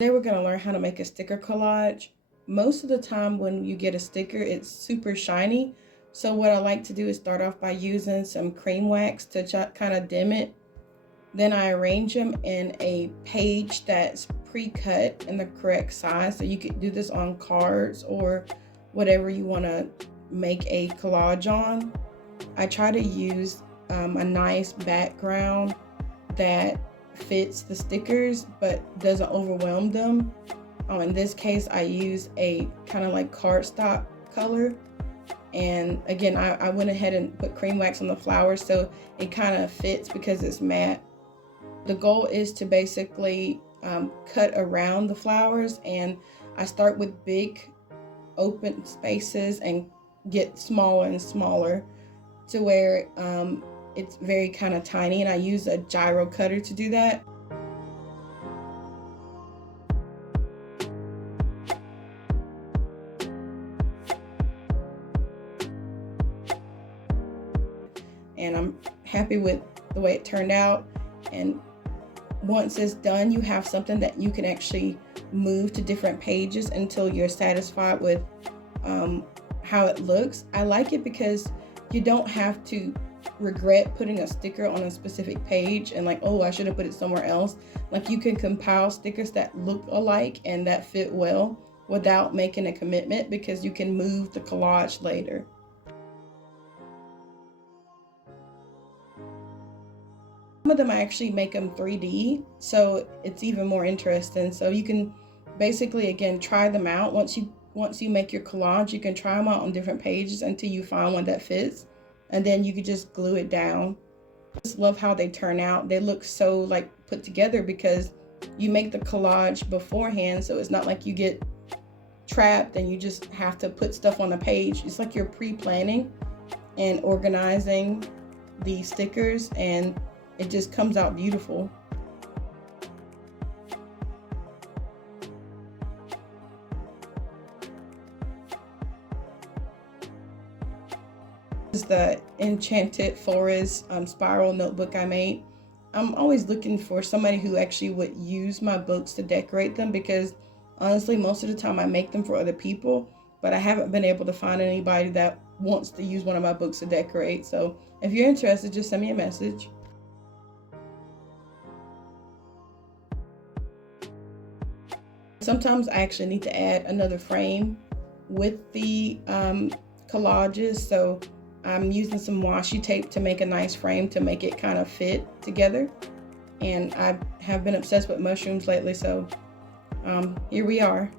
Today we're going to learn how to make a sticker collage. Most of the time when you get a sticker, it's super shiny. So what I like to do is start off by using some cream wax to kind of dim it. Then I arrange them in a page that's pre-cut in the correct size. So you could do this on cards or whatever you want to make a collage on. I try to use a nice background that fits the stickers but doesn't overwhelm them. In this case, I use a kind of like cardstock color, and again I went ahead and put cream wax on the flowers so it kind of fits because it's matte. The goal is to basically cut around the flowers, and I start with big open spaces and get smaller and smaller to where it's very kind of tiny, and I use a gyro cutter to do that. And I'm happy with the way it turned out. And once it's done, you have something that you can actually move to different pages until you're satisfied with how it looks. I like it because you don't have to regret putting a sticker on a specific page and like, oh, I should have put it somewhere else. Like, you can compile stickers that look alike and that fit well without making a commitment, because you can move the collage later. Some of them I actually make them 3D, so it's even more interesting. So you can basically, again, try them out. Once you make your collage, you can try them out on different pages until you find one that fits, and then you could just glue it down. I just love how they turn out. They look so like put together because you make the collage beforehand, so it's not like you get trapped and you just have to put stuff on the page. It's like you're pre-planning and organizing the stickers, and it just comes out beautiful. This is the Enchanted Forest spiral notebook I made. I'm always looking for somebody who actually would use my books to decorate them, because honestly, most of the time I make them for other people, but I haven't been able to find anybody that wants to use one of my books to decorate. So if you're interested, just send me a message. Sometimes I actually need to add another frame with the collages, so I'm using some washi tape to make a nice frame to make it kind of fit together. And I have been obsessed with mushrooms lately, so here we are.